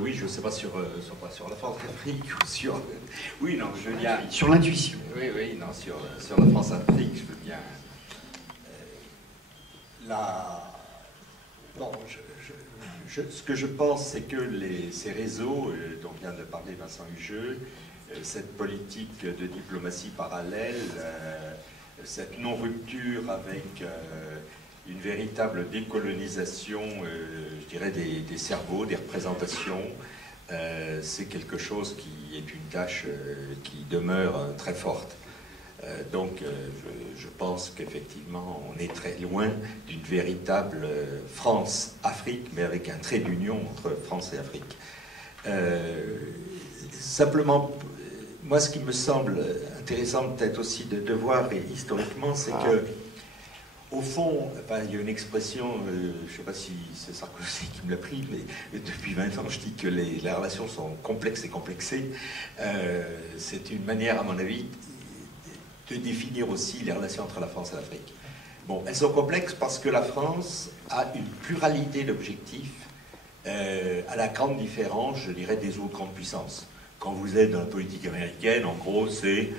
Oui, je ne sais pas sur la France-Afrique ou sur... Oui, non, je veux bien... Sur l'intuition. Oui, oui, non, sur la France-Afrique, je veux bien... Bon, ce que je pense, c'est que ces réseaux, dont vient de parler Vincent Hugeux, cette politique de diplomatie parallèle, cette non-rupture avec une véritable décolonisation, je dirais, des cerveaux, des représentations, c'est quelque chose qui est une tâche qui demeure très forte. Donc, je pense qu'effectivement, on est très loin d'une véritable France-Afrique, mais avec un trait d'union entre France et Afrique. Simplement, moi, ce qui me semble intéressant peut-être aussi de voir historiquement, c'est que, au fond, enfin, il y a une expression, je ne sais pas si c'est Sarkozy qui me l'a pris, mais depuis 20 ans, je dis que les relations sont complexes et complexées. C'est une manière, à mon avis, de définir aussi les relations entre la France et l'Afrique. Bon, elles sont complexes parce que la France a une pluralité d'objectifs à la grande différence, je dirais, des autres grandes puissances. Quand vous êtes dans la politique américaine, en gros, c'est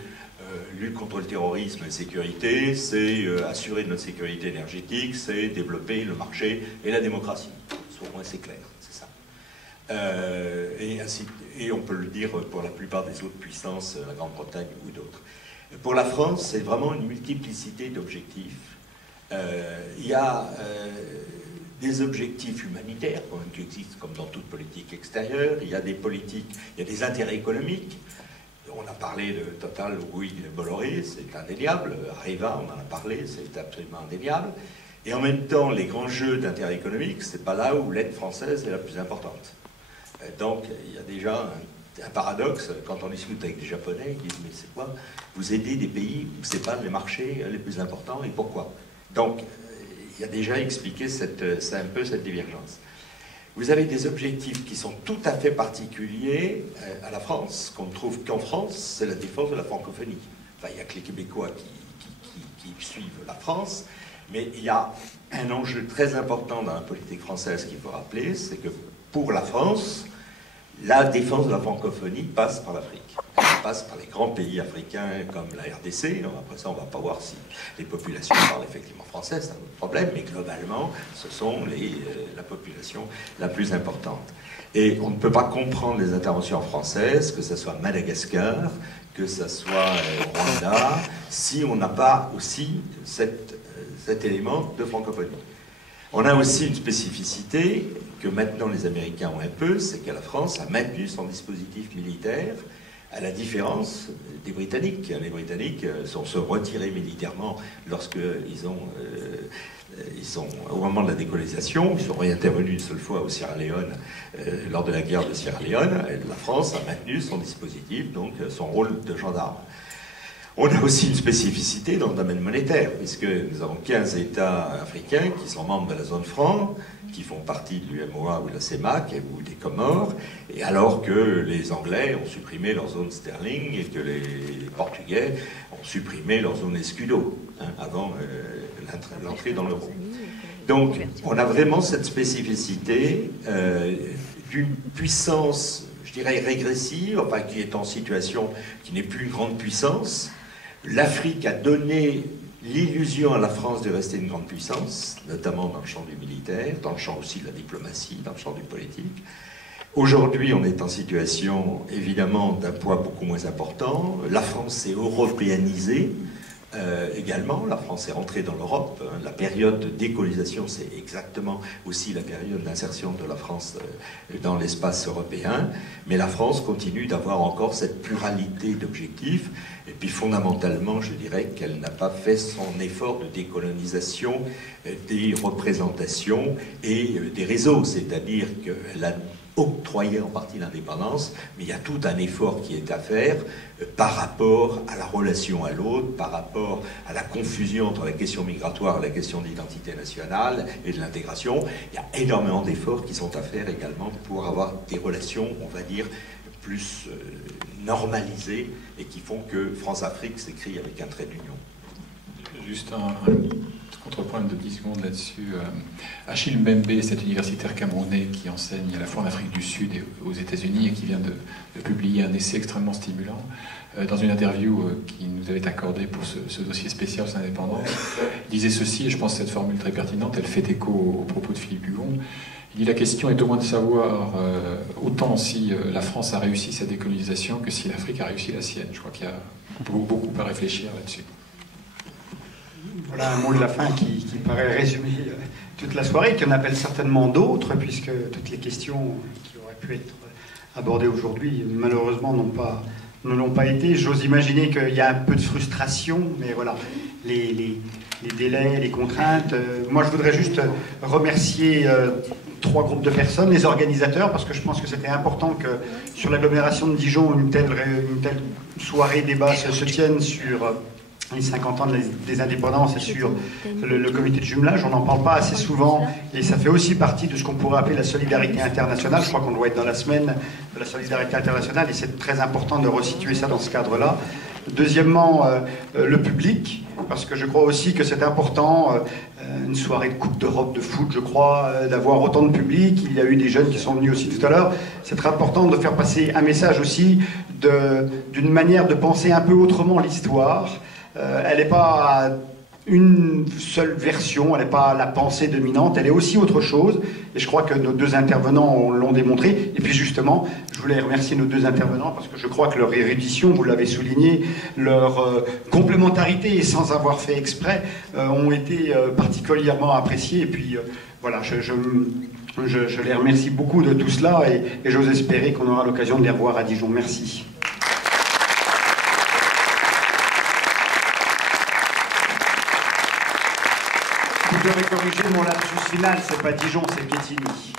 lutte contre le terrorisme et la sécurité, c'est assurer notre sécurité énergétique, c'est développer le marché et la démocratie. Au moins, c'est clair, c'est ça. Et on peut le dire pour la plupart des autres puissances, la Grande-Bretagne ou d'autres. Pour la France, c'est vraiment une multiplicité d'objectifs. Il y a des objectifs humanitaires, quand même, qui existent comme dans toute politique extérieure. Il y a des politiques, il y a des intérêts économiques. On a parlé de Total, oui, Bolloré, c'est indéniable. Areva, on en a parlé, c'est absolument indéniable. Et en même temps, les grands jeux d'intérêt économique, c'est pas là où l'aide française est la plus importante. Donc, il y a déjà un paradoxe, quand on discute avec des Japonais, ils disent, mais c'est quoi? Vous aidez des pays où ce n'est pas les marchés les plus importants, et pourquoi? Donc, il y a déjà expliqué un peu cette divergence. Vous avez des objectifs qui sont tout à fait particuliers à la France, qu'on ne trouve qu'en France, c'est la défense de la francophonie. Enfin, il n'y a que les Québécois qui suivent la France, mais il y a un enjeu très important dans la politique française qu'il faut rappeler, c'est que pour la France, la défense de la francophonie passe par l'Afrique. Elle passe par les grands pays africains comme la RDC. Après ça, on ne va pas voir si les populations parlent effectivement français, c'est un autre problème, mais globalement, ce sont la population la plus importante. Et on ne peut pas comprendre les interventions françaises, que ce soit Madagascar, que ce soit Rwanda, si on n'a pas aussi cet élément de francophonie. On a aussi une spécificité que maintenant les Américains ont un peu, c'est que la France a maintenu son dispositif militaire, à la différence des Britanniques. Les Britanniques sont se retirés militairement lorsqu'ils sont au moment de la décolonisation. Ils sont réintervenus une seule fois au Sierra Leone lors de la guerre de Sierra Leone. La France a maintenu son dispositif, donc son rôle de gendarme. On a aussi une spécificité dans le domaine monétaire, puisque nous avons 15 États africains qui sont membres de la zone franc, qui font partie de l'UMOA ou de la CEMAC ou des Comores, et alors que les Anglais ont supprimé leur zone sterling et que les Portugais ont supprimé leur zone escudo avant l'entrée dans l'euro. Donc on a vraiment cette spécificité d'une puissance, je dirais, régressive, enfin qui est en situation qui n'est plus une grande puissance. L'Afrique a donné l'illusion à la France de rester une grande puissance, notamment dans le champ du militaire, dans le champ aussi de la diplomatie, dans le champ du politique. Aujourd'hui, on est en situation, évidemment, d'un poids beaucoup moins important. La France s'est européanisée également. La France est rentrée dans l'Europe. La période de décolonisation, c'est exactement aussi la période d'insertion de la France dans l'espace européen. Mais la France continue d'avoir encore cette pluralité d'objectifs. Et puis fondamentalement, je dirais qu'elle n'a pas fait son effort de décolonisation des représentations et des réseaux. C'est-à-dire qu'elle a octroyer en partie l'indépendance, mais il y a tout un effort qui est à faire par rapport à la relation à l'autre, par rapport à la confusion entre la question migratoire et la question d'identité nationale et de l'intégration. Il y a énormément d'efforts qui sont à faire également pour avoir des relations, on va dire, plus normalisées et qui font que France-Afrique s'écrit avec un trait d'union. Juste un contrepoint de 10 secondes là-dessus. Achille Mbembe, cet universitaire camerounais qui enseigne à la fois en Afrique du Sud et aux États-Unis et qui vient de publier un essai extrêmement stimulant, dans une interview qui nous avait accordée pour ce dossier spécial sur l'indépendance, il disait ceci, et je pense que cette formule très pertinente, elle fait écho aux propos de Philippe Hugon. Il dit la question est au moins de savoir autant si la France a réussi sa décolonisation que si l'Afrique a réussi la sienne. Je crois qu'il y a beaucoup à réfléchir là-dessus. Voilà un mot de la fin qui paraît résumer toute la soirée, qu'il y en appelle certainement d'autres, puisque toutes les questions qui auraient pu être abordées aujourd'hui, malheureusement, ne l'ont pas été. J'ose imaginer qu'il y a un peu de frustration, mais voilà, les délais, les contraintes. Moi, je voudrais juste remercier 3 groupes de personnes, les organisateurs, parce que je pense que c'était important que sur l'agglomération de Dijon, une telle soirée débat se tienne sur les 50 ans des indépendances et sur le comité de jumelage. On n'en parle pas assez souvent et ça fait aussi partie de ce qu'on pourrait appeler la solidarité internationale. Je crois qu'on doit être dans la semaine de la solidarité internationale et c'est très important de resituer ça dans ce cadre-là. Deuxièmement, le public, parce que je crois aussi que c'est important, une soirée de Coupe d'Europe de foot, je crois, d'avoir autant de public. Il y a eu des jeunes qui sont venus aussi tout à l'heure. C'est très important de faire passer un message aussi d'une manière de penser un peu autrement l'histoire. Elle n'est pas une seule version, elle n'est pas la pensée dominante, elle est aussi autre chose. Et je crois que nos 2 intervenants l'ont démontré. Et puis justement, je voulais remercier nos 2 intervenants parce que je crois que leur érudition, vous l'avez souligné, leur complémentarité, et sans avoir fait exprès, ont été particulièrement appréciées. Et puis voilà, je les remercie beaucoup de tout cela et j'ose espérer qu'on aura l'occasion de les revoir à Dijon. Merci. Je vais corriger mon lapsus final, c'est pas Dijon, c'est Quetigny.